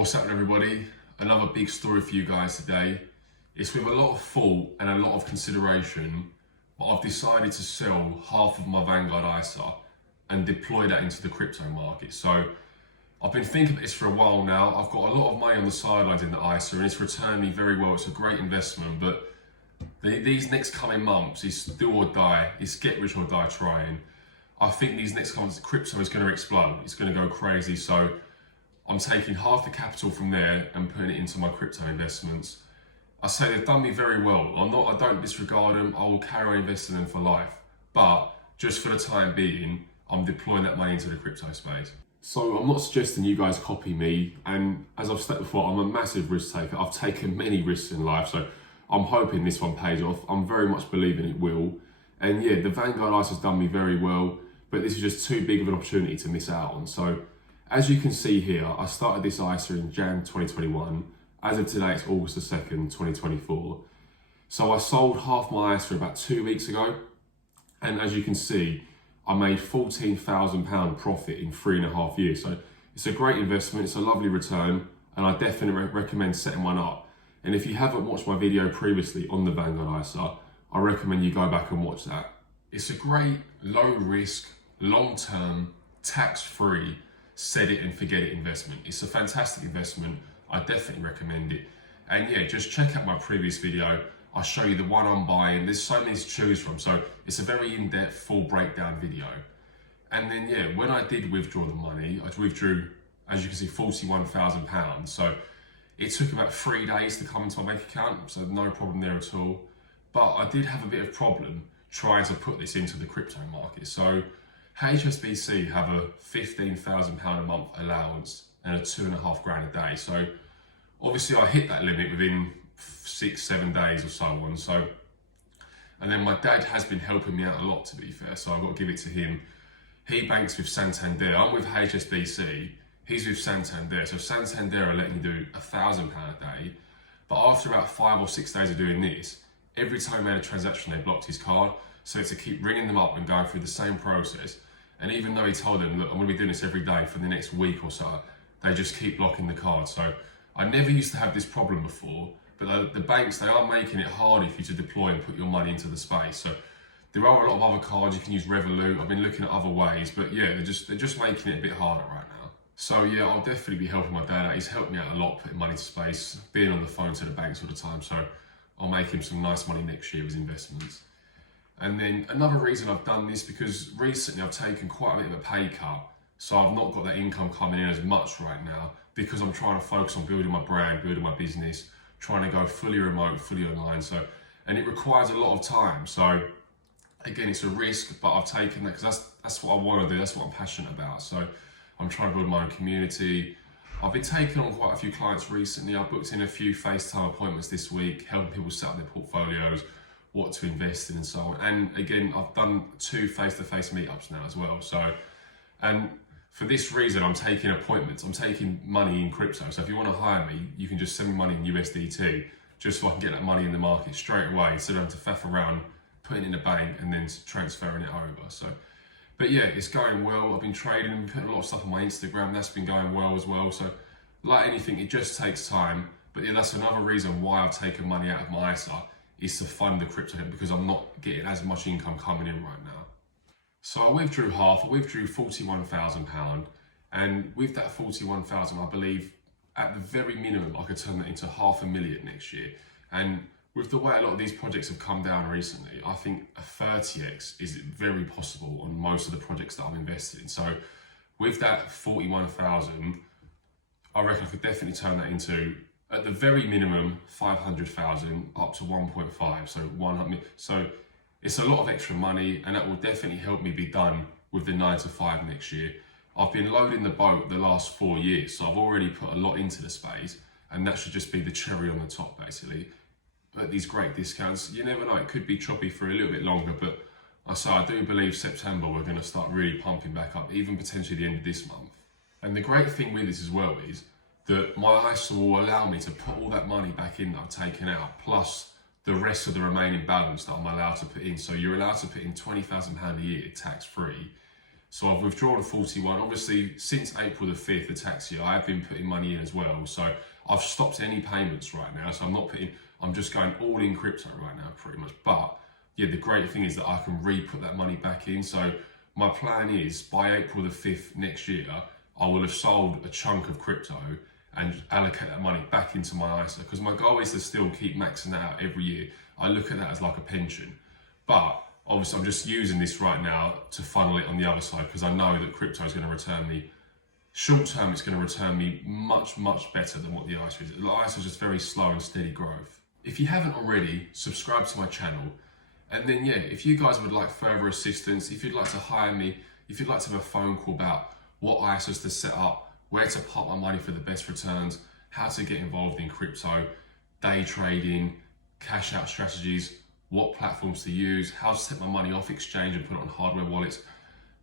What's happening, everybody? Another big story for you guys today. It's with a lot of thought and a lot of consideration, but I've decided to sell half of my Vanguard ISA and deploy that into the crypto market. So I've been thinking about this for a while now. I've got a lot of money on the sidelines in the ISA and it's returned me very well. It's a great investment, but these next coming months is do or die. It's get rich or die trying. I think these next months, crypto is going to explode. It's going to go crazy. So I'm taking half the capital from there and putting it into my crypto investments. I say they've done me very well. I don't disregard them. I will carry on investing in them for life. But just for the time being, I'm deploying that money into the crypto space. So I'm not suggesting you guys copy me. And as I've said before, I'm a massive risk taker. I've taken many risks in life. So I'm hoping this one pays off. I'm very much believing it will. And yeah, the Vanguard ISA has done me very well, but this is just too big of an opportunity to miss out on. So as you can see here, I started this ISA in Jan 2021. As of today, it's August the 2nd, 2024. So I sold half my ISA about 2 weeks ago. And as you can see, I made £14,000 profit in 3.5 years. So it's a great investment, it's a lovely return, and I definitely recommend setting one up. And if you haven't watched my video previously on the Vanguard ISA, I recommend you go back and watch that. It's a great, low risk, long-term, tax-free, set it and forget it investment. It's a fantastic investment. I definitely recommend it. And yeah, just check out my previous video. I'll show you the one I'm buying. There's so many to choose from. So it's a very in-depth, full breakdown video. And then yeah, when I did withdraw the money, I withdrew, as you can see, £41,000. So it took about 3 days to come into my bank account. So no problem there at all. But I did have a bit of problem trying to put this into the crypto market. So HSBC have a £15,000 a month allowance and a 2.5 grand a day. So obviously I hit that limit within 6-7 days or so on. So, and then my dad has been helping me out a lot, to be fair. So I've got to give it to him. He banks with Santander. I'm with HSBC. He's with Santander. So Santander are letting you do £1,000 a day. But after about 5 or 6 days of doing this, every time I made a transaction, they blocked his card. So it's to keep ringing them up and going through the same process. And even though he told them, look, I'm going to be doing this every day for the next week or so, they just keep blocking the card. So I never used to have this problem before, but the banks, they are making it harder for you to deploy and put your money into the space. So there are a lot of other cards. You can use Revolut. I've been looking at other ways, but yeah, they're just making it a bit harder right now. So yeah, I'll definitely be helping my dad out. He's helped me out a lot, putting money into space, being on the phone to the banks all the time. So I'll make him some nice money next year with his investments. And then another reason I've done this, because recently I've taken quite a bit of a pay cut. So I've not got that income coming in as much right now, because I'm trying to focus on building my brand, building my business, trying to go fully remote, fully online. So, and it requires a lot of time. So again, it's a risk, but I've taken that because that's what I want to do. That's what I'm passionate about. So I'm trying to build my own community. I've been taking on quite a few clients recently. I've booked in a few FaceTime appointments this week, helping people set up their portfolios, what to invest in and so on. And again, I've done 2 face-to-face meetups now as well. So, and for this reason, I'm taking appointments. I'm taking money in crypto. So if you want to hire me, you can just send me money in USDT, just so I can get that money in the market straight away, instead of having to faff around, putting it in the bank and then transferring it over. So, but yeah, it's going well. I've been trading and putting a lot of stuff on my Instagram. That's been going well as well. So like anything, it just takes time. But yeah, that's another reason why I've taken money out of my ISA, is to fund the crypto, because I'm not getting as much income coming in right now. So I withdrew half. I withdrew £41,000, and with that 41,000, I believe at the very minimum I could turn that into $500,000 next year. And with the way a lot of these projects have come down recently, I think a 30x is very possible on most of the projects that I'm invested in. So with that 41,000, I reckon I could definitely turn that into, at the very minimum, 500,000 up to 1.5, so 100. So it's a lot of extra money, and that will definitely help me be done with the 9 to 5 next year. I've been loading the boat the last 4 years, so I've already put a lot into the space, and that should just be the cherry on the top, basically. At these great discounts, you never know, it could be choppy for a little bit longer, but I do believe September we're going to start really pumping back up, even potentially the end of this month. And the great thing with this as well is that my ISA will allow me to put all that money back in that I've taken out, plus the rest of the remaining balance that I'm allowed to put in. So you're allowed to put in £20,000 a year tax-free, So I've withdrawn 41. Obviously, since April the 5th, the tax year, I have been putting money in as well. So I've stopped any payments right now. So I'm just going all in crypto right now, pretty much. But yeah, the great thing is that I can re-put that money back in. So my plan is by April the 5th next year, I will have sold a chunk of crypto and allocate that money back into my ISA, because my goal is to still keep maxing that out every year. I look at that as like a pension. But obviously I'm just using this right now to funnel it on the other side, because I know that crypto is going to return me, short term it's going to return me much better than what the ISA is. The ISA is just very slow and steady growth. If you haven't already, subscribe to my channel. And then yeah, if you guys would like further assistance, if you'd like to hire me, if you'd like to have a phone call about what ISAs to set up, where to park my money for the best returns, how to get involved in crypto, day trading, cash out strategies, what platforms to use, how to take my money off exchange and put it on hardware wallets.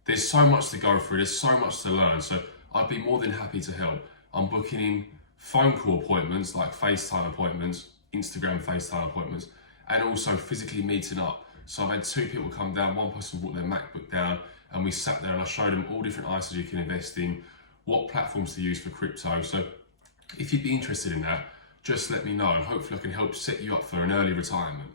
There's so much to go through, there's so much to learn. So I'd be more than happy to help. I'm booking in phone call appointments, like FaceTime appointments, Instagram FaceTime appointments, and also physically meeting up. So I've had 2 people come down, one person brought their MacBook down, and we sat there and I showed them all different ISAs you can invest in, what platforms to use for crypto. So if you'd be interested in that, just let me know, and hopefully I can help set you up for an early retirement.